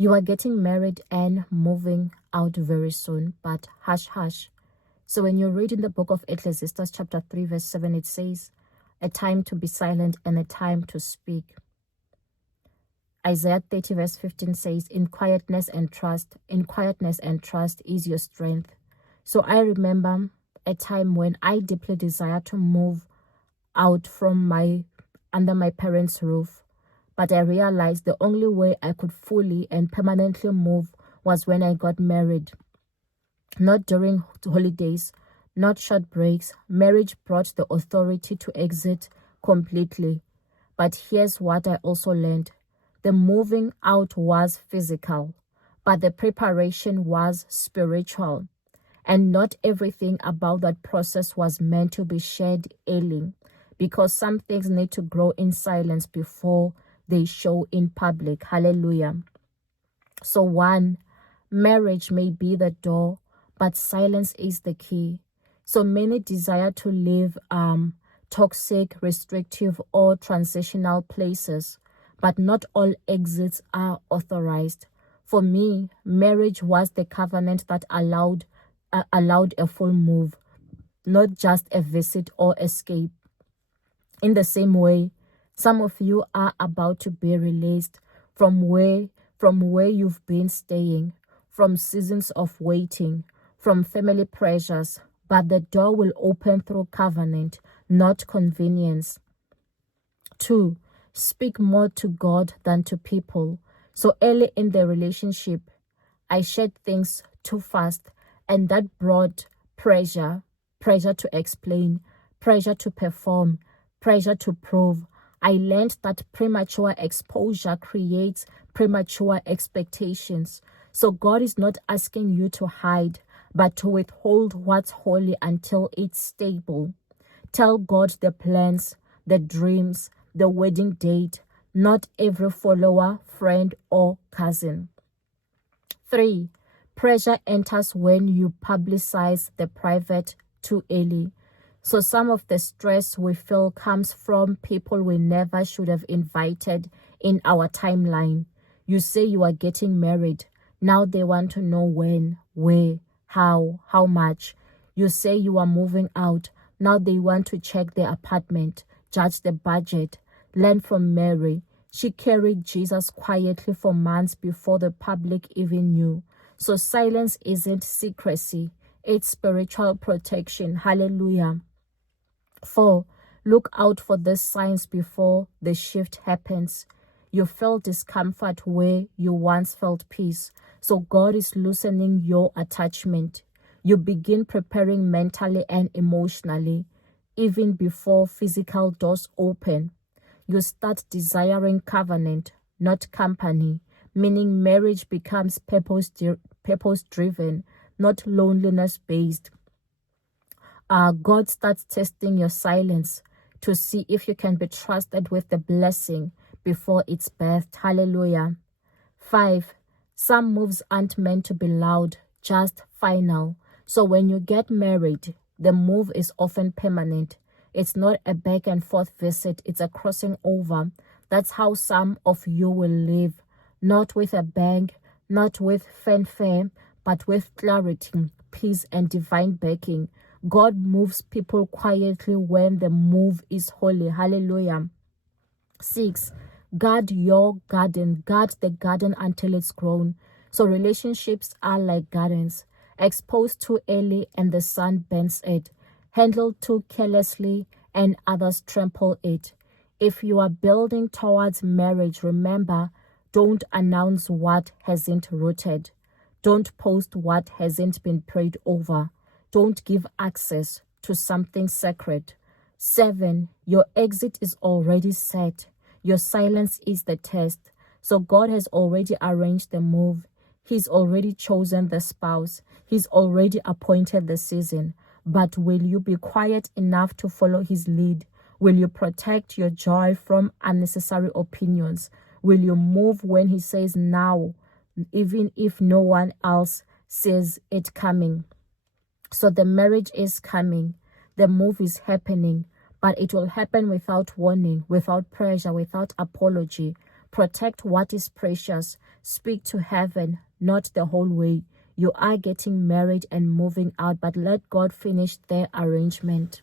You are getting married and moving out very soon, but hush, hush. So when you read in the book of Ecclesiastes chapter 3 verse 7, it says, a time to be silent and a time to speak. Isaiah 30 verse 15 says, in quietness and trust is your strength. So I remember a time when I deeply desired to move out from under my parents' roof. But I realized the only way I could fully and permanently move was when I got married. Not during holidays, not short breaks. Marriage brought the authority to exit completely. But here's what I also learned. The moving out was physical, but the preparation was spiritual. And not everything about that process was meant to be shared early, because some things need to grow in silence before they show in public. Hallelujah. So 1, marriage may be the door, but silence is the key. So many desire to live toxic, restrictive, or transitional places, but not all exits are authorized. For me, marriage was the covenant that allowed a full move, not just a visit or escape. In the same way, some of you are about to be released from where you've been staying, from seasons of waiting, from family pressures, but the door will open through covenant, not convenience. 2, speak more to God than to people. So early in the relationship, I shared things too fast, and that brought pressure to explain, pressure to perform, pressure to prove. I learned that premature exposure creates premature expectations. So God is not asking you to hide, but to withhold what's holy until it's stable. Tell God the plans, the dreams, the wedding date, not every follower, friend, or cousin. 3, pressure enters when you publicize the private too early. So some of the stress we feel comes from people we never should have invited in our timeline. You say you are getting married. Now they want to know when, where, how much. You say you are moving out. Now they want to check the apartment, judge the budget. Learn from Mary. She carried Jesus quietly for months before the public even knew. So silence isn't secrecy. It's spiritual protection. Hallelujah. 4, look out for these signs before the shift happens. You felt discomfort where you once felt peace. So God is loosening your attachment. You begin preparing mentally and emotionally, even before physical doors open. You start desiring covenant, not company, meaning marriage becomes purpose-driven, not loneliness-based. God starts testing your silence to see if you can be trusted with the blessing before it's birthed. Hallelujah. 5, some moves aren't meant to be loud, just final. So when you get married, the move is often permanent. It's not a back and forth visit, it's a crossing over. That's how some of you will live. Not with a bang, not with fanfare, but with clarity, peace, and divine backing. God moves people quietly when the move is holy. Hallelujah. 6, guard your garden. Guard the garden until it's grown. So relationships are like gardens. Exposed too early and the sun burns it. Handled too carelessly and others trample it. If you are building towards marriage, remember, don't announce what hasn't rooted. Don't post what hasn't been prayed over. Don't give access to something sacred. 7, your exit is already set. Your silence is the test. So God has already arranged the move. He's already chosen the spouse. He's already appointed the season. But will you be quiet enough to follow his lead? Will you protect your joy from unnecessary opinions? Will you move when he says now, even if no one else sees it coming? So the marriage is coming. The move is happening. But it will happen without warning, without pressure, without apology. Protect what is precious. Speak to heaven, not the whole way. You are getting married and moving out, but let God finish their arrangement.